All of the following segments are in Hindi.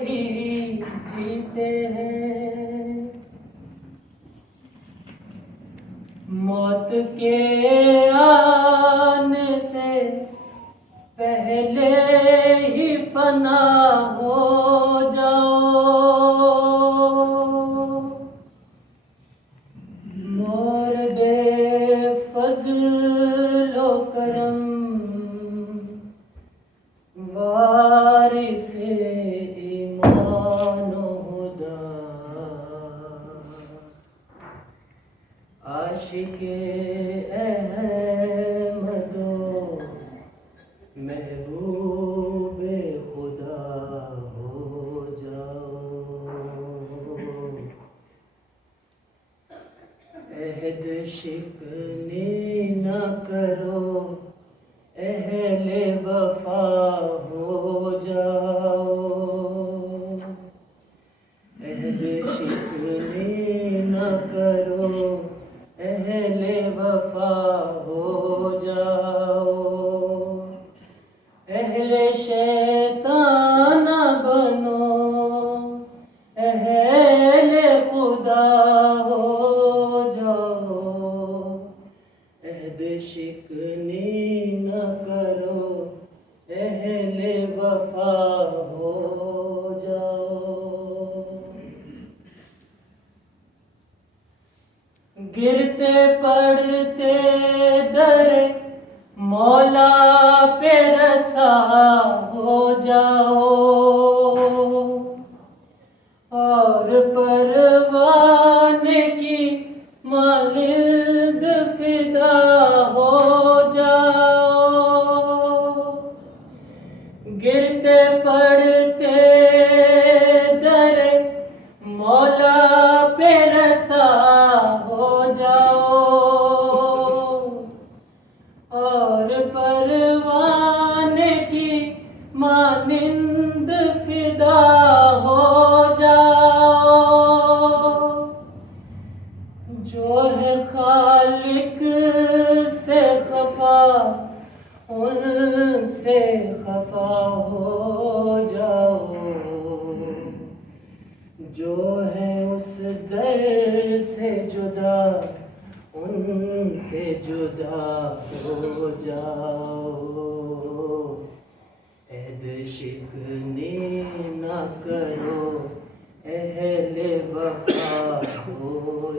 ही जीते हैं। मौत के आने से पहले ही फना हो जाओ। मोर्दे फज़्ल व करम वारिसे ईमान व हुदा, आशिके अहमदो महबूबे खुदा हो जाओ। अहद शिकनी न करो, अहले वफा हो जाओ। अहद शिकनी न करो, अहले वफा हो जाओ। अहले शैतान बनो, अहले खुदा हो जाओ। अहद शिकनी न करो, अहले वफा हो जाओ। गिरते पड़ते दर मौला पे रसा हो जाओ। और परवाने की मालिद फिदा हो जाओ। गिरते पड़ते दर मौला पे रसा हो जाओ। और परवाने की मानिंद फिदा हो जाओ। जो है खालिक से खफा, उनसे खफा हो जाओ। जो है उस दर से जुदा, उनसे जुदा हो जाओ। अहद शिकनी न करो, अहले वफा हो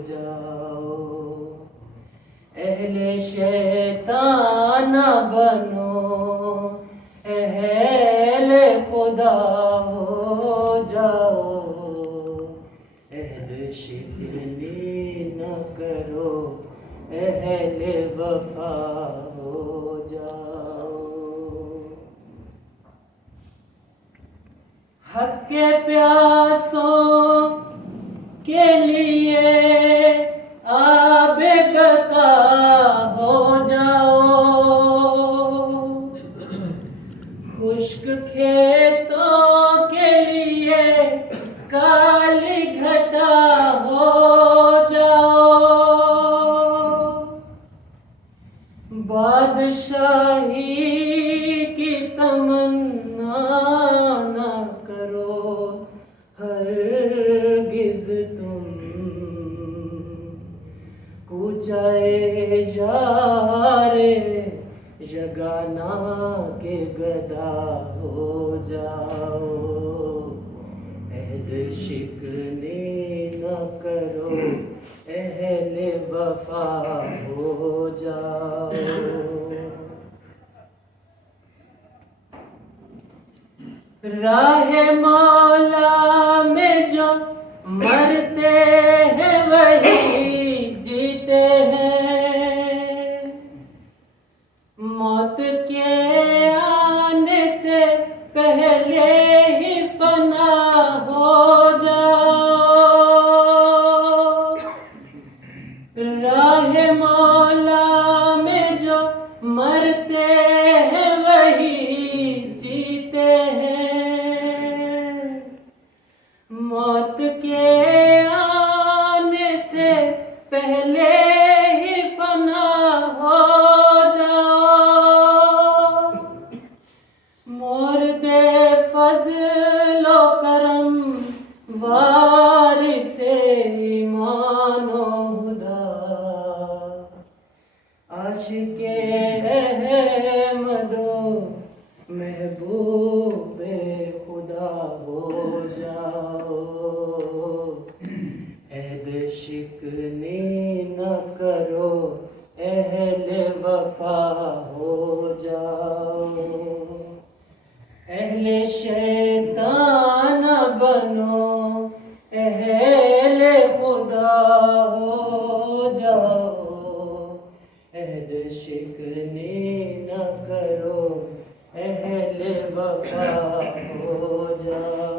जाओ। अहले शैतान बनो, अहले खुदा हो जाओ। अहद शिकनी न करो, अहले वफा हो जाओ। हक के प्यासों के लिए आबे बका हो जाओ। खुश्क खेतों के लिए काली घटा हो जाओ। बादशाही की तमन्ना न करो हरगिज़ तुम। कूचाए यारे यगाना के गदा हो जाओ। अहद शिकनी न करो, अहले वफा हो जाओ। राह मौला में जो मरते हैं वही जीते हैं। मौत के आने से पहले ही फना हो जाओ। राह मौला में जो मरते हैं वही जीते हैं। मौत के आने से पहले ही फना हो जाओ। मोर्दे फज़्ल व करम महबूबे खुदा हो जाओ, ऐद शिकनी न करो, अहले वफा हो जाओ। अहले शैतान बनो, अहले खुदा हो जाओ, ऐद शिकनी न करो, अहले वफा हो जाओ।